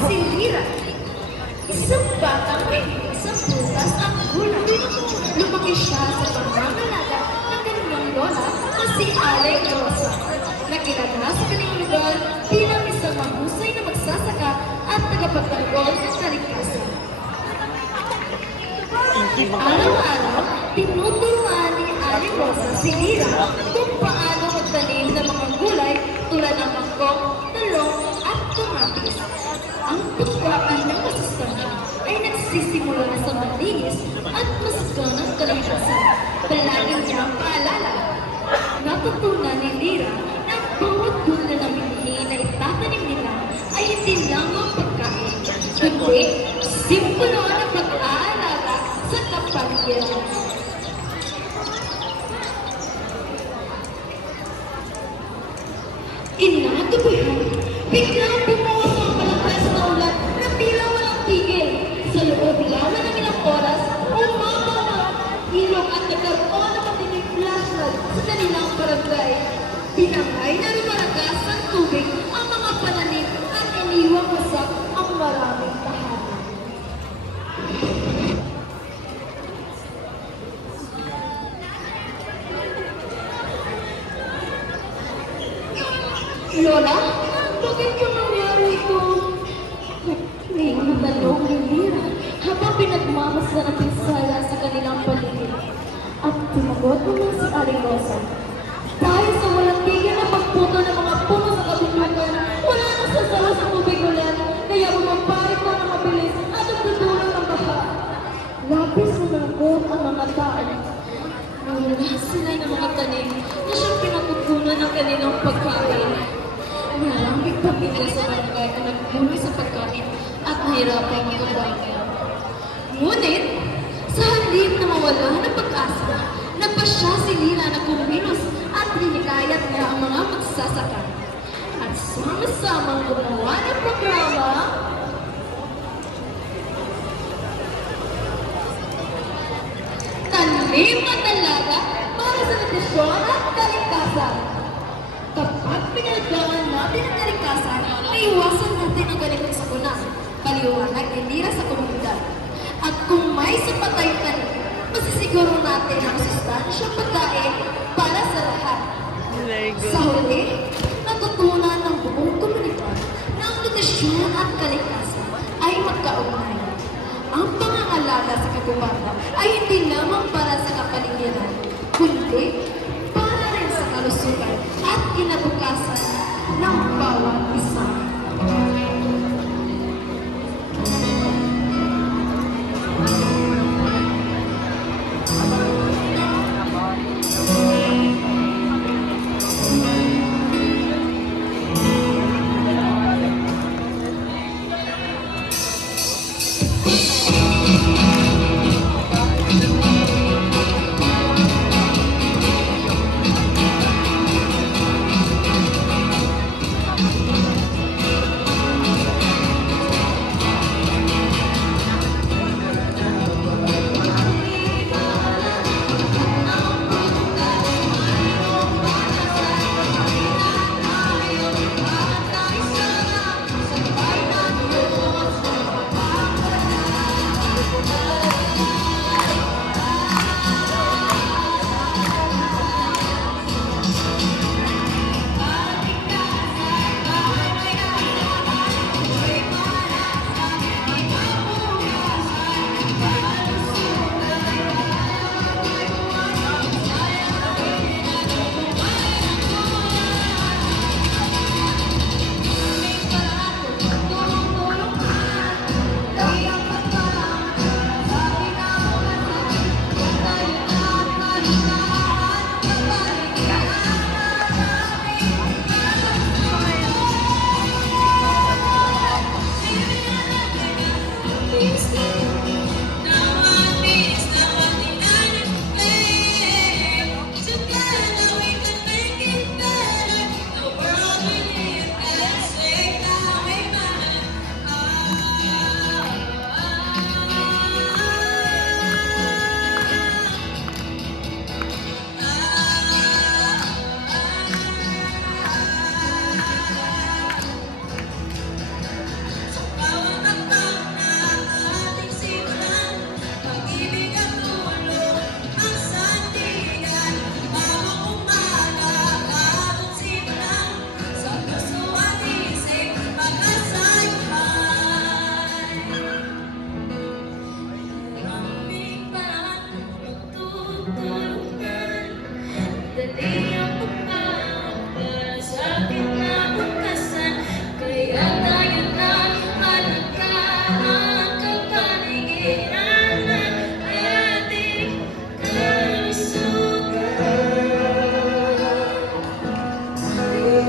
Si Lira, isang batang mahilig sa prutas at gulay. Lumaki siya sa pangangalaga ng kanyang lola na si Aling Rosa. Nakilala sa kanyang lugar bilang isang mahusay na magsasaka at tagapagtanggol ng kalikasan. Araw-araw, tinuturuan ni Aling Rosa si Lira kung paano magtanim ng mga gulay tulad ng mangkong, talong at kamatis. Ang pagkain ng masustansya ay nagsisimula na sa malinis at masustanang kalikasan. Palagi niyang paalala. Natutunan ni Lira na bawat gulay na binili na itatanim nila ay hindi lang ang pagkain, kundi simbolo ng pag-aalaga sa kapaligiran. Inatubuhan, biglang bumuwas ang malakas na ulan na tila walang tigil. Sa loob lamang ng ilang oras, umama ang ilog at nagkaroon ng matinding flash flood sa kanilang barangay. Pinangay na lumaragas ng tubig ang mga pananim at iniwang wasak ang maraming tahanan. Lola, bakit ka nangyari ito? May natanong ni Lira habang pinagmamasdan ang pinsala sa kanilang paligid. At tumagot naman si Aling Rosa. Dahil sa walang tigil na pagputo ng mga puno sa kabundukan, wala na sa sala sa tubig ulan, kaya bumaparit na ng mabilis at nagdudulot ang baha. Labis na nangkot ang mga tao. Nawala sila ng mga tanim na siyang pinatutunan ng kanilang pagkain. Maraming pamilya sa barangay ang nagbuloy sa pagkain at nahirapang magkabayan. Ngunit, sa halip na mawala ng pag-asa, nagpasya si Lira na kumilos at hinikayat niya ang mga magsasaka. At sama-samang gumawa ng programa Tanim na Dalaga para sa nutrisyon at kalikasan. Kapag pinalagaan natin ang kalikasan, ay iwasan natin ang ganitong sakuna, paliwanag ni Lira sa komunidad. At kung may sapat tayong tanim, masisiguro natin ang masustansyang pagkain para sa lahat. Sa huli, natutunan ng buong komunidad na ang nutrisyon at kalikasan ay magkaugnay. Ang pangangalaga sa kagubatan ay hindi lamang para sa kapaligiran, kundi para rin sa kalusugan at kinabukasan ng bawat isa.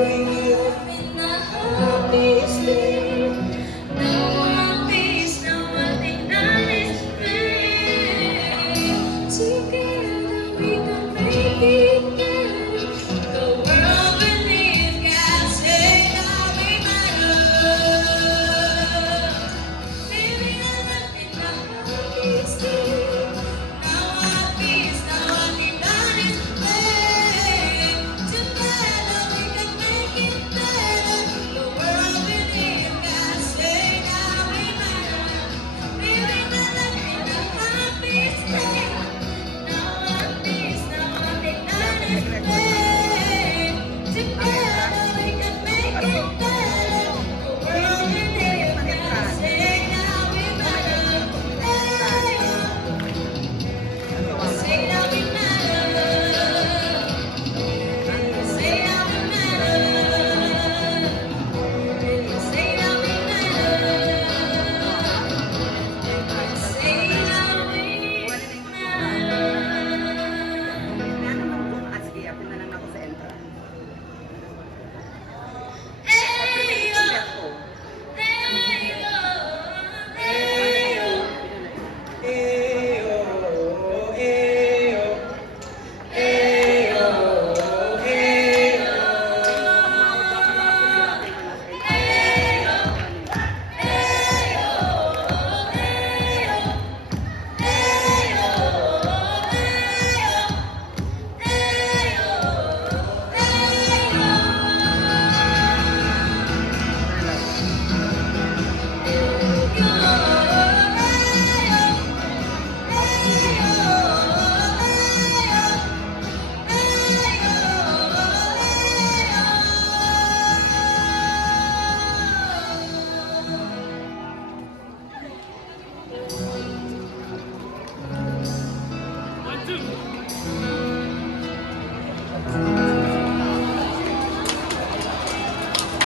Ako'y